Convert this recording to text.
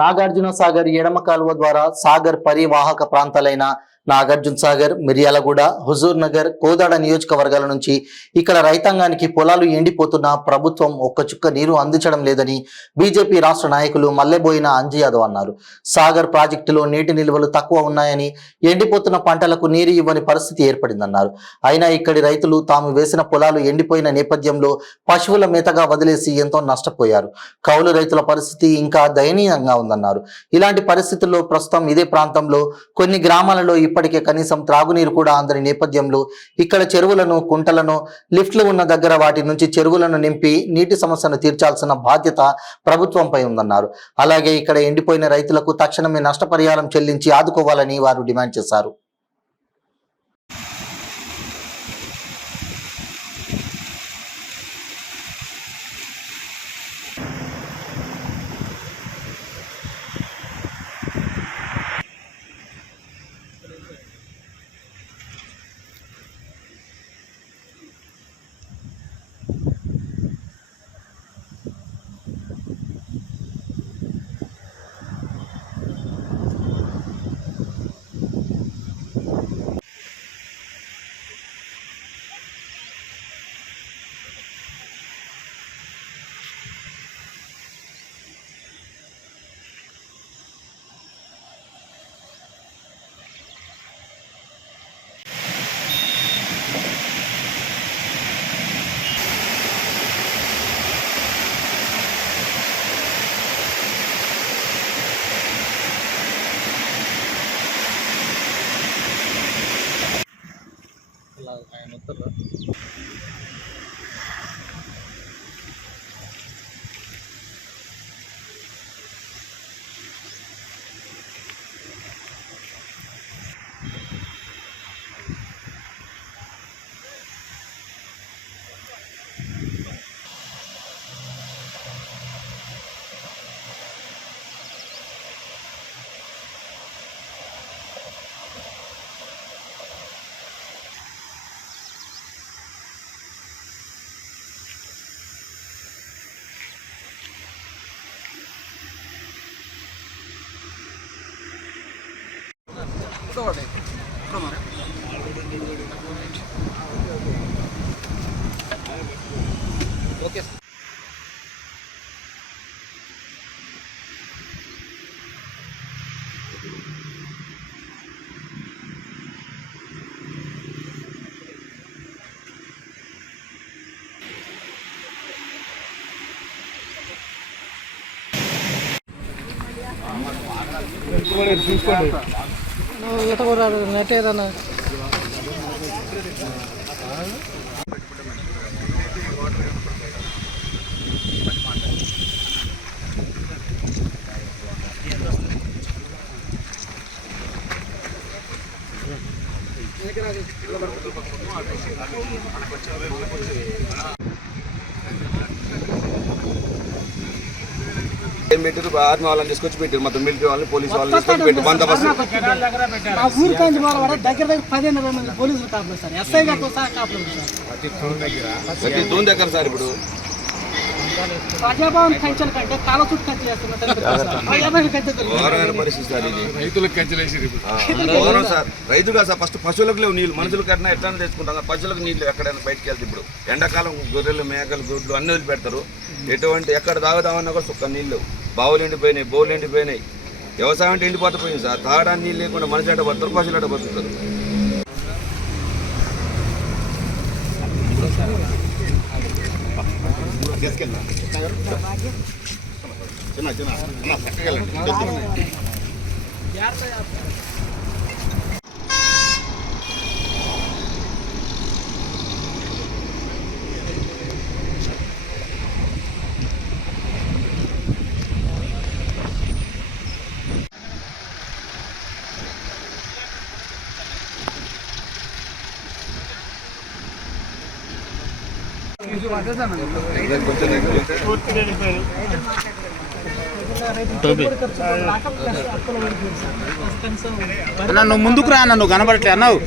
నాగార్జున సాగర్ ఎడమ కాలువ ద్వారా సాగర్ పరివాహక ప్రాంతాలైన నాగార్జున సాగర్, మిర్యాలగూడ, హుజూర్ నగర్, కోదాడ నియోజకవర్గాల నుంచి ఇక్కడ రైతాంగానికి పొలాలు ఎండిపోతున్నా ప్రభుత్వం ఒక్క చుక్క నీరు అందించడం లేదని బీజేపీ రాష్ట్ర నాయకులు మల్లెబోయిన అంజీ యాదవ్ అన్నారు. సాగర్ ప్రాజెక్టులో నీటి నిల్వలు తక్కువ ఉన్నాయని, ఎండిపోతున్న పంటలకు నీరు ఇవ్వని పరిస్థితి ఏర్పడిందన్నారు. అయినా ఇక్కడి రైతులు తాము వేసిన పొలాలు ఎండిపోయిన నేపథ్యంలో పశువుల మేతగా వదిలేసి ఎంతో నష్టపోయారు. కౌలు రైతుల పరిస్థితి ఇంకా దయనీయంగా ఉందన్నారు. ఇలాంటి పరిస్థితుల్లో ప్రస్తుతం ఇదే ప్రాంతంలో కొన్ని గ్రామాలలో ఇప్పటికే కనీసం త్రాగునీరు కూడా అందని నేపథ్యంలో ఇక్కడ చెరువులను, కుంటలను, లిఫ్ట్లు ఉన్న దగ్గర వాటి నుంచి చెరువులను నింపి నీటి సమస్యను తీర్చాల్సిన బాధ్యత ప్రభుత్వంపై ఉందన్నారు. అలాగే ఇక్కడ ఎండిపోయిన రైతులకు తక్షణమే నష్టపరిహారం చెల్లించి ఆదుకోవాలని వారు డిమాండ్ చేశారు. ఓకే చూసుకోండి ఈత కూడా నెట్ ఏదన్నా ఏం పెట్టారు? ఆర్మీ వాళ్ళని తీసుకొచ్చి పెట్టారు, మొత్తం మిలిటరీ వాళ్ళని, పోలీసు వాళ్ళని తీసుకొచ్చి పెట్టారు. బందోబస్తు పోలీసులు కాపులు సార్, ఎస్ఐ గారితో సహా కాపులు ప్రతి తూన్ దగ్గర సార్. ఇప్పుడు ప్రజాభవన్ కంచెల కంటే కాల చుట్టూ కంచె ఘోరమైన పరిస్థితి సార్ ఇది. రైతులకు ఘోరం సార్. రైతుగా సార్ ఫస్ట్ పశువులకు లేవు నీళ్ళు, మనుషులు కట్టినా ఎట్లా తెచ్చుకుంటాం, పశువులకు నీళ్ళు ఎక్కడైనా బయటకు వెళ్తే ఇప్పుడు ఎండాకాలం గొర్రెలు, మేకలు, గుడ్లు అన్ని వదిలిపెడతారు. ఎటువంటి ఎక్కడ తాగుదామన్నా కూడా సుక్క నీళ్ళు, బావులు ఎండిపోయినాయి, బోర్లు ఎండిపోయినాయి. వ్యవసాయం అంటే ఎండిపోతే సార్. తాగడానికి నీళ్ళు లేకుండా మనుషులు ఎట్ట పడతారు, పశువులు ఎట్ట పడుతుంటారు. నువ్వు ముందుకు రా, నువ్వు కనబడట్లే అన్నావు.